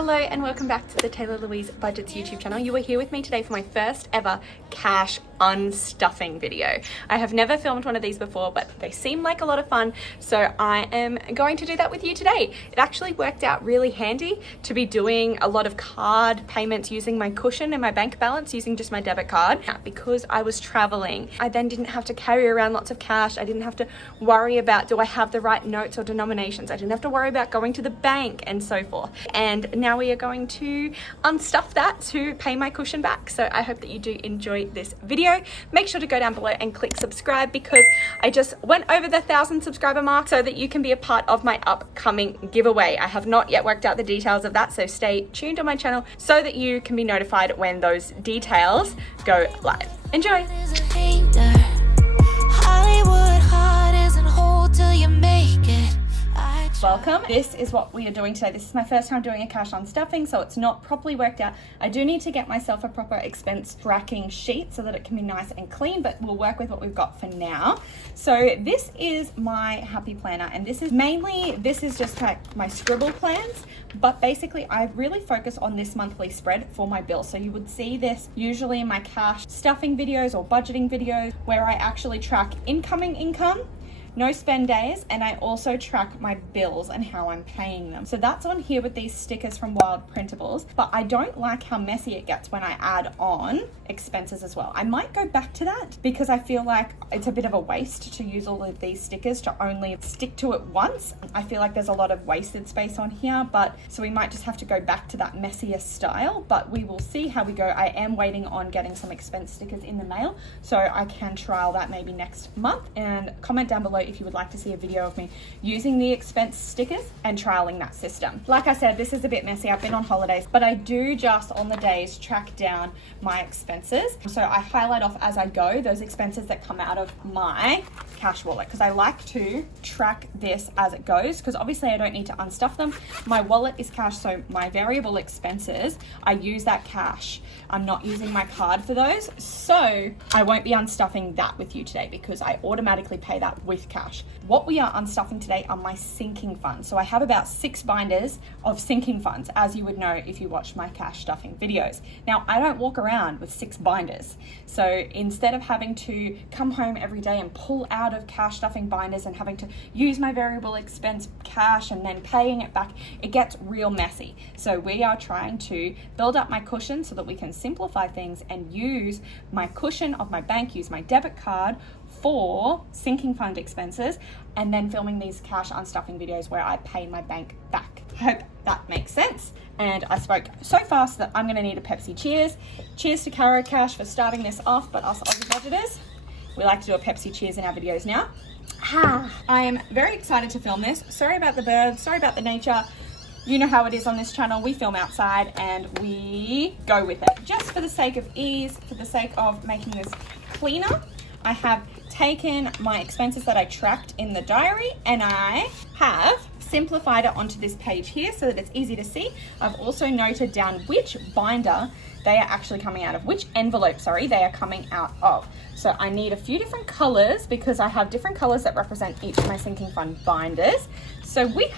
Hello and welcome back to the Taylor Louise Budgets YouTube channel. You are here with me today for my first ever cash unstuffing video. I have never filmed one of these before, but they seem like a lot of fun, so I am going to do that with you today. It actually worked out really handy to be doing a lot of card payments using my cushion and my bank balance using just my debit card. Because I was traveling, I then didn't have to carry around lots of cash. I didn't have to worry about, do I have the right notes or denominations? I didn't have to worry about going to the bank and so forth. And now we are going to unstuff that to pay my cushion back. So I hope that you do enjoy this video. Make sure to go down below and click subscribe because I just went over the 1,000 subscriber mark so that you can be a part of my upcoming giveaway. I have not yet worked out the details of that, so stay tuned on my channel so that you can be notified when those details go live. Enjoy! Welcome. This is what we are doing today. This is my first time doing a cash unstuffing, so it's not properly worked out. I do need to get myself a proper expense tracking sheet so that it can be nice and clean, but we'll work with what we've got for now. So this is my happy planner, and this is just like my scribble plans, but basically I really focus on this monthly spread for my bills. So you would see this usually in my cash stuffing videos or budgeting videos where I actually track incoming income, no spend days, and I also track my bills and how I'm paying them. So that's on here with these stickers from Wild Printables, but I don't like how messy it gets when I add on expenses as well. I might go back to that because I feel like it's a bit of a waste to use all of these stickers to only stick to it once. I feel like there's a lot of wasted space on here, but so we might just have to go back to that messier style, but we will see how we go. I am waiting on getting some expense stickers in the mail, so I can trial that maybe next month. And comment down below if you would like to see a video of me using the expense stickers and trialing that system. Like I said, this is a bit messy. I've been on holidays, but I do just on the days track down my expenses. So I highlight off as I go those expenses that come out of my cash wallet because I like to track this as it goes because obviously I don't need to unstuff them. My wallet is cash, so my variable expenses, I use that cash. I'm not using my card for those, so I won't be unstuffing that with you today because I automatically pay that with cash. What we are unstuffing today are my sinking funds. So I have about 6 binders of sinking funds, as you would know if you watch my cash stuffing videos. Now, I don't walk around with 6 binders. So instead of having to come home every day and pull out of cash stuffing binders and having to use my variable expense cash and then paying it back, it gets real messy. So we are trying to build up my cushion so that we can simplify things and use my cushion of my bank, use my debit card for sinking fund expenses, and then filming these cash unstuffing videos where I pay my bank back. I hope that makes sense. And I spoke so fast that I'm gonna need a Pepsi cheers. Cheers to Caro Cash for starting this off, but us Aussie budgeters, we like to do a Pepsi cheers in our videos now. I am very excited to film this. Sorry about the birds, sorry about the nature. You know how it is on this channel. We film outside and we go with it. Just for the sake of ease, for the sake of making this cleaner, I have taken my expenses that I tracked in the diary and I have simplified it onto this page here so that it's easy to see. I've also noted down which binder they are actually coming out of, which envelope, sorry, they are coming out of. So I need a few different colors because I have different colors that represent each of my sinking fund binders. So we're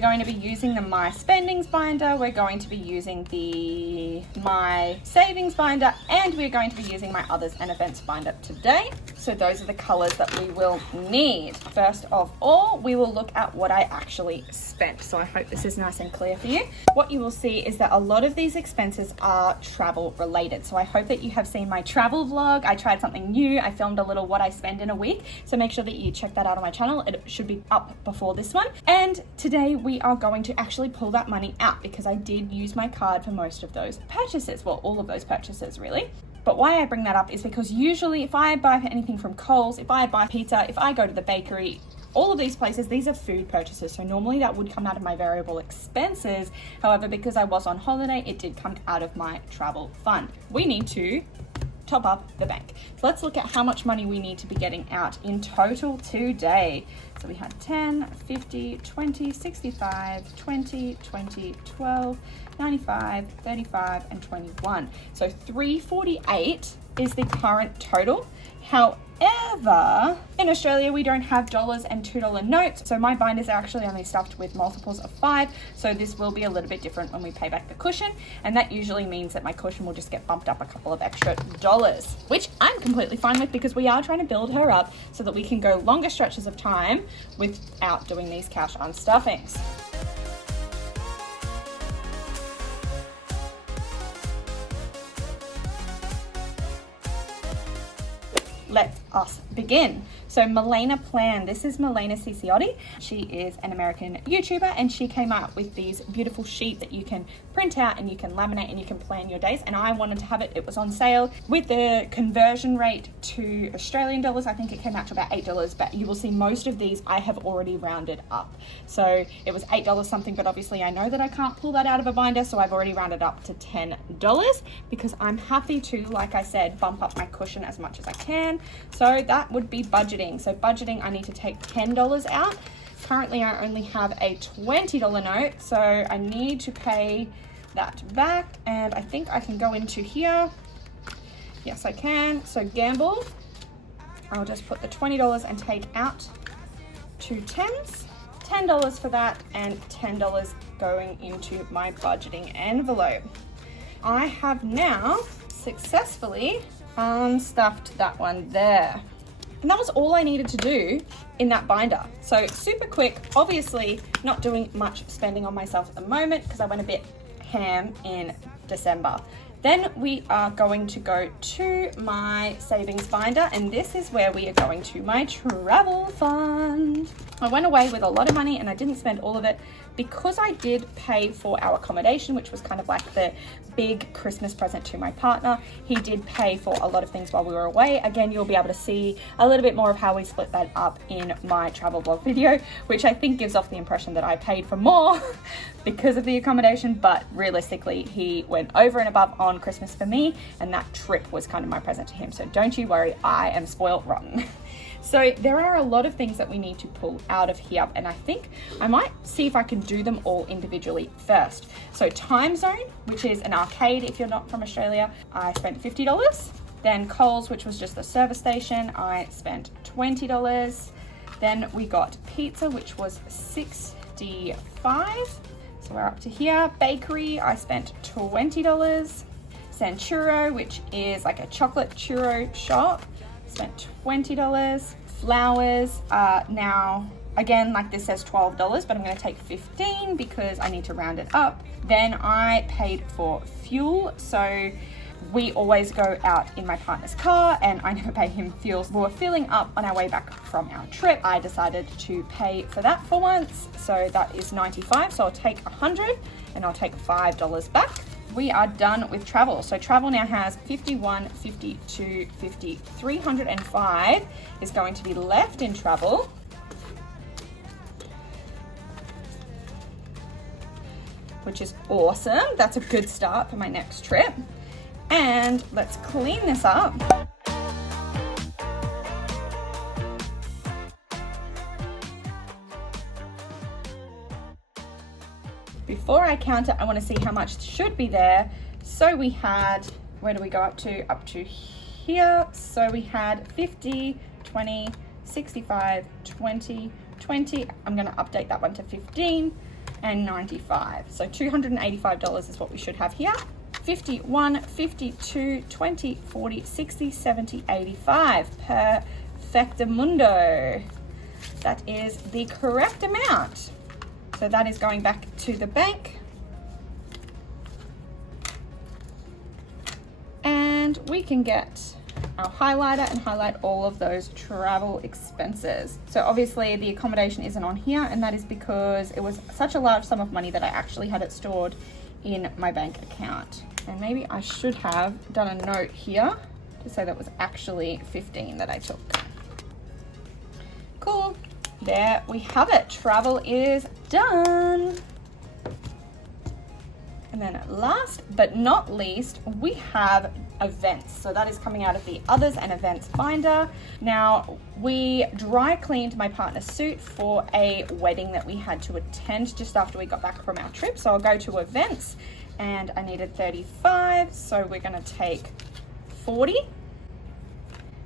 going to be using the My Spendings binder, we're going to be using the My Savings binder, and we're going to be using my Others and Events binder today. So those are the colors that we will need. First of all, we will look at what I actually spent. So I hope this is nice and clear for you. What you will see is that a lot of these expenses are travel related. So I hope that you have seen my travel vlog. I tried something new. I filmed a little what I spend in a week. So make sure that you check that out on my channel. It should be up before this one. And today we are going to actually pull that money out because I did use my card for most of those purchases. Well, all of those purchases really. But why I bring that up is because usually if I buy anything from Coles, if I buy pizza, if I go to the bakery, all of these places, these are food purchases. So normally that would come out of my variable expenses. However, because I was on holiday, it did come out of my travel fund. We need to top up the bank. So let's look at how much money we need to be getting out in total today. So we had 10, 50, 20, 65, 20, 20, 12, 95, 35, and 21. So 348 is the current total. However, However, in Australia, we don't have dollars and $2 notes. So my binders are actually only stuffed with multiples of 5. So this will be a little bit different when we pay back the cushion. And that usually means that my cushion will just get bumped up a couple of extra dollars, which I'm completely fine with because we are trying to build her up so that we can go longer stretches of time without doing these cash unstuffings. Let us begin. So Milena Plan, this is Milena Ciciotti. She is an American YouTuber and she came up with these beautiful sheets that you can print out and you can laminate and you can plan your days. And I wanted to have it. It was on sale with the conversion rate to Australian dollars. I think it came out to about $8, but you will see most of these I have already rounded up. So it was $8 something, but obviously I know that I can't pull that out of a binder. So I've already rounded up to $10 because I'm happy to, like I said, bump up my cushion as much as I can. So that would be budgeting. So budgeting, I need to take $10 out. Currently, I only have a $20 note, so I need to pay that back. And I think I can go into here. Yes, I can. So gamble. I'll just put the $20 and take out 2 10s. $10 for that and $10 going into my budgeting envelope. I have now successfully unstuffed that one there. And that was all I needed to do in that binder. So super quick, obviously not doing much spending on myself at the moment because I went a bit ham in December. Then we are going to go to my savings binder, and this is where we are going to my travel fund. I went away with a lot of money and I didn't spend all of it because I did pay for our accommodation, which was kind of like the big Christmas present to my partner. He did pay for a lot of things while we were away. Again, you'll be able to see a little bit more of how we split that up in my travel blog video, which I think gives off the impression that I paid for more because of the accommodation, but realistically, he went over and above on Christmas for me, and that trip was kind of my present to him. So don't you worry, I am spoiled rotten. So there are a lot of things that we need to pull out of here, and I think I might see if I can do them all individually first. So Time Zone, which is an arcade if you're not from Australia, I spent $50. Then Coles, which was just the service station, I spent $20. Then we got pizza, which was $65. So we're up to here. Bakery, I spent $20. Sanchuro, which is like a chocolate churro shop, spent $20. Flowers are now, again, like this says $12, but I'm going to take $15 because I need to round it up. Then I paid for fuel. So we always go out in my partner's car and I never pay him fuel. We were filling up on our way back from our trip. I decided to pay for that for once. So that is $95. So I'll take $100 and I'll take $5 back. We are done with travel. So travel now has 51, 52, 50, 305 is going to be left in travel. Which is awesome. That's a good start for my next trip. And let's clean this up. Before I count it, I want to see how much should be there. So we had, where do we go up to? Up to here. So we had 50, 20, 65, 20, 20. I'm going to update that one to 15 and 95. So $285 is what we should have here. 51, 52, 20, 40, 60, 70, 85. Perfectamundo. That is the correct amount. So that is going back to the bank. And we can get our highlighter and highlight all of those travel expenses. So obviously the accommodation isn't on here, and that is because it was such a large sum of money that I actually had it stored in my bank account. And maybe I should have done a note here to say that was actually 15 that I took. Cool. There we have it. Travel is done. And then last but not least, we have events. So that is coming out of the others and events binder. Now, we dry cleaned my partner's suit for a wedding that we had to attend just after we got back from our trip. So I'll go to events, and I needed 35. So we're going to take 40.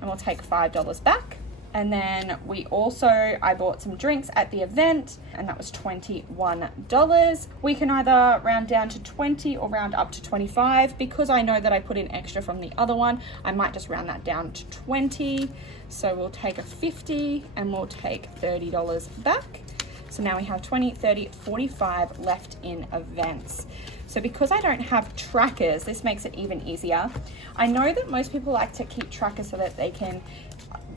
and we'll take $5 back. And then I bought some drinks at the event, and that was $21. We can either round down to 20 or round up to 25. Because I know that I put in extra from the other one, I might just round that down to 20. So we'll take a 50 and we'll take $30 back. So now we have 20, 30, 45 left in events. So because I don't have trackers, this makes it even easier. I know that most people like to keep trackers so that they can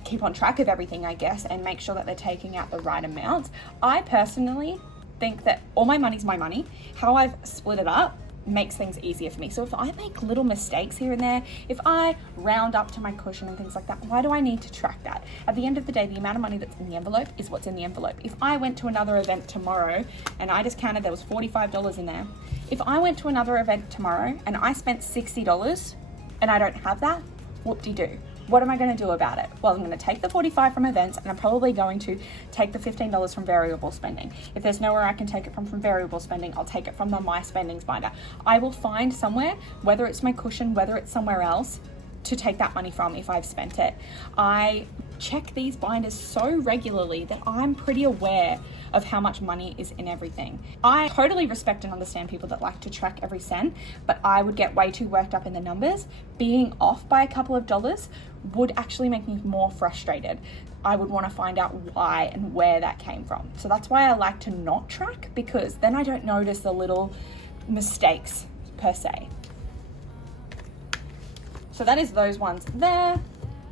keep on track of everything, I guess, and make sure that they're taking out the right amounts. I personally think that all my money's my money. How I've split it up makes things easier for me. So if I make little mistakes here and there, if I round up to my cushion and things like that, why do I need to track that? At the end of the day, the amount of money that's in the envelope is what's in the envelope. If I went to another event tomorrow and I just counted there was $45 in there, if I went to another event tomorrow and I spent $60 and I don't have that, whoop-de-doo. What am I going to do about it? Well, I'm going to take the 45 from events, and I'm probably going to take the $15 from variable spending. If there's nowhere I can take it from variable spending, I'll take it from the My Spendings binder. I will find somewhere, whether it's my cushion, whether it's somewhere else, to take that money from if I've spent it. I check these binders so regularly that I'm pretty aware of how much money is in everything. I totally respect and understand people that like to track every cent, but I would get way too worked up in the numbers. Being off by a couple of dollars would actually make me more frustrated. I would want to find out why and where that came from. So that's why I like to not track, because then I don't notice the little mistakes per se. So that is those ones there.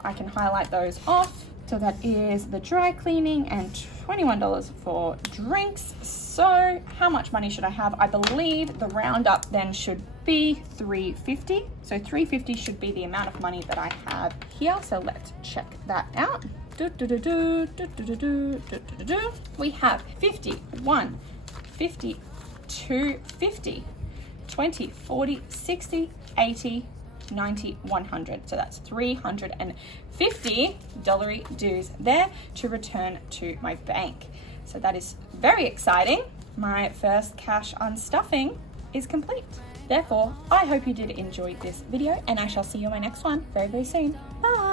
I can highlight those off. So that is the dry cleaning and $21 for drinks. So how much money should I have? I believe the roundup then should be $350. So $350 should be the amount of money that I have here. So let's check that out. We have 50, 1, 50, 2, 50, 20, 40, 60, 80, 90, 100. So that's $350 dues there to return to my bank. So that is very exciting. My first cash unstuffing is complete. Therefore, I hope you did enjoy this video, and I shall see you in my next one very, very soon. Bye.